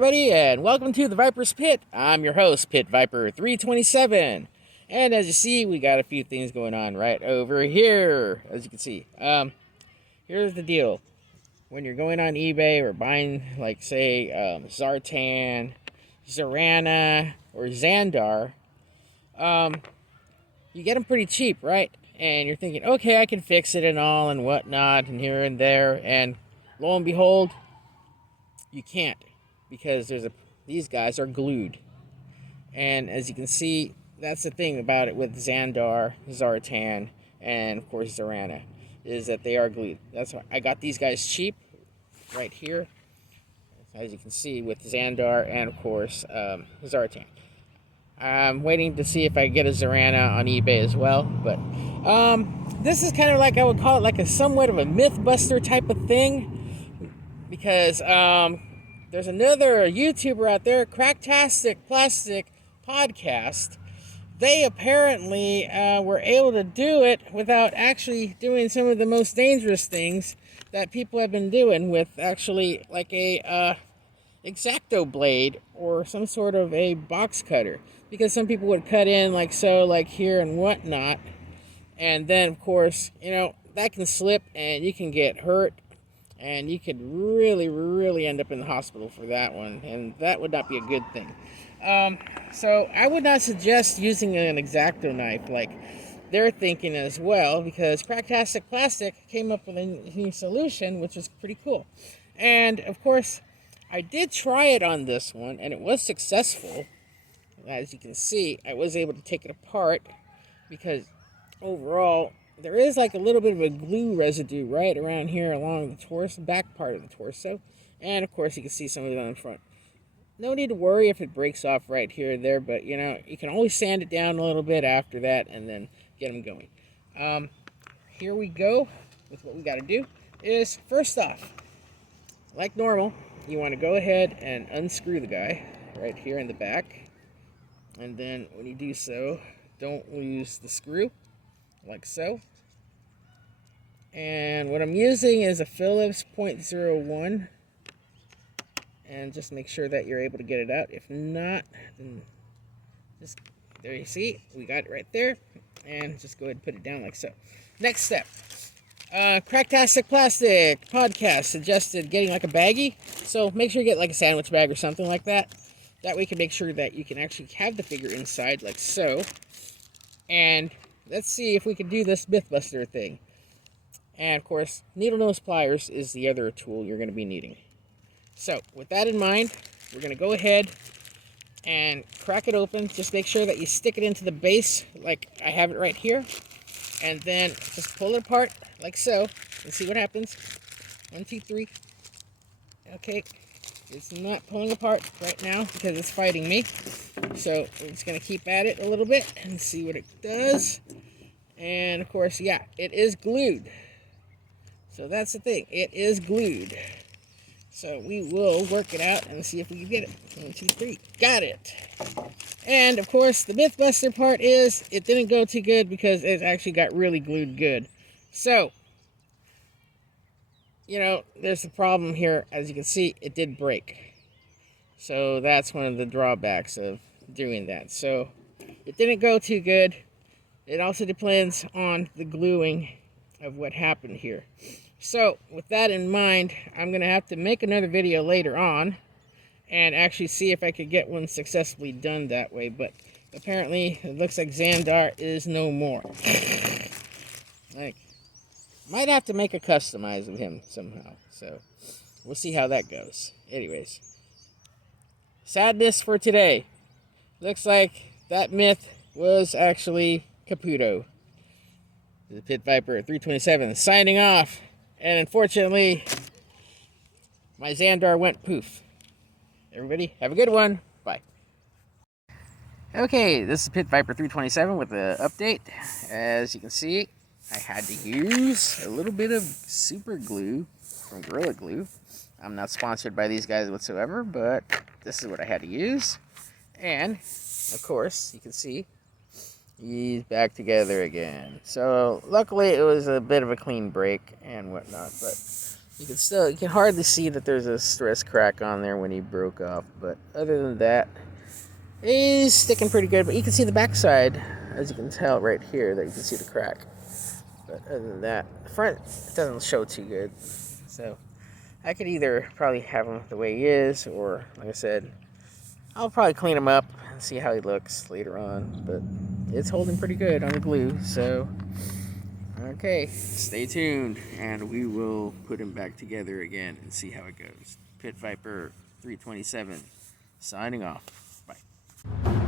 everybody, and welcome to the Viper's Pit. I'm your host, Pit Viper 327. And as you see, we got a few things going on right over here. As you can see, here's the deal. When you're going on eBay or buying, like, say, Zartan, Zorana, or Zandar, you get them pretty cheap, right? And you're thinking, okay, I can fix it and all and whatnot and here and there. And lo and behold, you can't, because these guys are glued. And as you can see, that's the thing about it with Zandar, Zartan, and of course Zorana, is that they are glued. That's why I got these guys cheap right here, as you can see, with Zandar and of course Zartan. I'm waiting to see if I get a Zorana on eBay as well, but this is kind of like, I would call it like a somewhat of a Mythbuster type of thing, because there's another YouTuber out there, Cracktastic Plastic Podcast. They apparently were able to do it without actually doing some of the most dangerous things that people have been doing with actually like a X-Acto blade or some sort of a box cutter. Because some people would cut in like so, like here and whatnot. And then, of course, that can slip and you can get hurt. And you could really, really end up in the hospital for that one. And that would not be a good thing. So I would not suggest using an X-Acto knife like they're thinking as well. Because Cracktastic Plastic came up with a new solution, which is pretty cool. And, of course, I did try it on this one. And it was successful. As you can see, I was able to take it apart. Because overall, there is like a little bit of a glue residue right around here along the torso, back part of the torso. And of course you can see some of it on the front. No need to worry if it breaks off right here or there, but you can always sand it down a little bit after that and then get them going. Here we go with what we got to do is, first off, like normal, you want to go ahead and unscrew the guy right here in the back. And then when you do so, don't lose the screw, like so. And what I'm using is a Phillips .01, and just make sure that you're able to get it out. If not, then just, there you see, we got it right there, and just go ahead and put it down like so. Next step, Cracktastic Plastic Podcast suggested getting like a baggie, so make sure you get like a sandwich bag or something like that. That way you can make sure that you can actually have the figure inside like so. And let's see if we can do this Mythbuster thing. And of course, needle nose pliers is the other tool you're going to be needing. So with that in mind, we're going to go ahead and crack it open. Just make sure that you stick it into the base like I have it right here. And then just pull it apart like so and see what happens. 1, 2, 3. Okay, it's not pulling apart right now because it's fighting me. So we're just going to keep at it a little bit and see what it does. And of course, yeah, it is glued. So that's the thing, it is glued. So we will work it out and see if we can get it. 1, 2, 3, got it. And of course, the Mythbuster part is, it didn't go too good because it actually got really glued good. So, there's a problem here. As you can see, it did break. So that's one of the drawbacks of doing that. So it didn't go too good. It also depends on the gluing of what happened here. So with that in mind, I'm going to have to make another video later on and actually see if I could get one successfully done that way. But apparently it looks like Zandar is no more. Like, might have to make a customize of him somehow. So we'll see how that goes. Anyways, sadness for today. Looks like that myth was actually Caputo. The Pit Viper 327 signing off. And unfortunately, my Zandar went poof. Everybody, have a good one. Bye. Okay, this is Pit Viper 327 with the update. As you can see, I had to use a little bit of super glue from Gorilla Glue. I'm not sponsored by these guys whatsoever, but this is what I had to use. And, of course, you can see he's back together again. So luckily it was a bit of a clean break and whatnot, but You can hardly see that there's a stress crack on there when he broke off. But other than that, he's sticking pretty good. But you can see the backside, as you can tell right here, that you can see the crack. But other than that, the front doesn't show too good. So I could either probably have him the way he is, or like I said, I'll probably clean him up and see how he looks later on. But it's holding pretty good on the glue. So okay, stay tuned, and we will put him back together again and see how it goes. Pit Viper 327 signing off. Bye.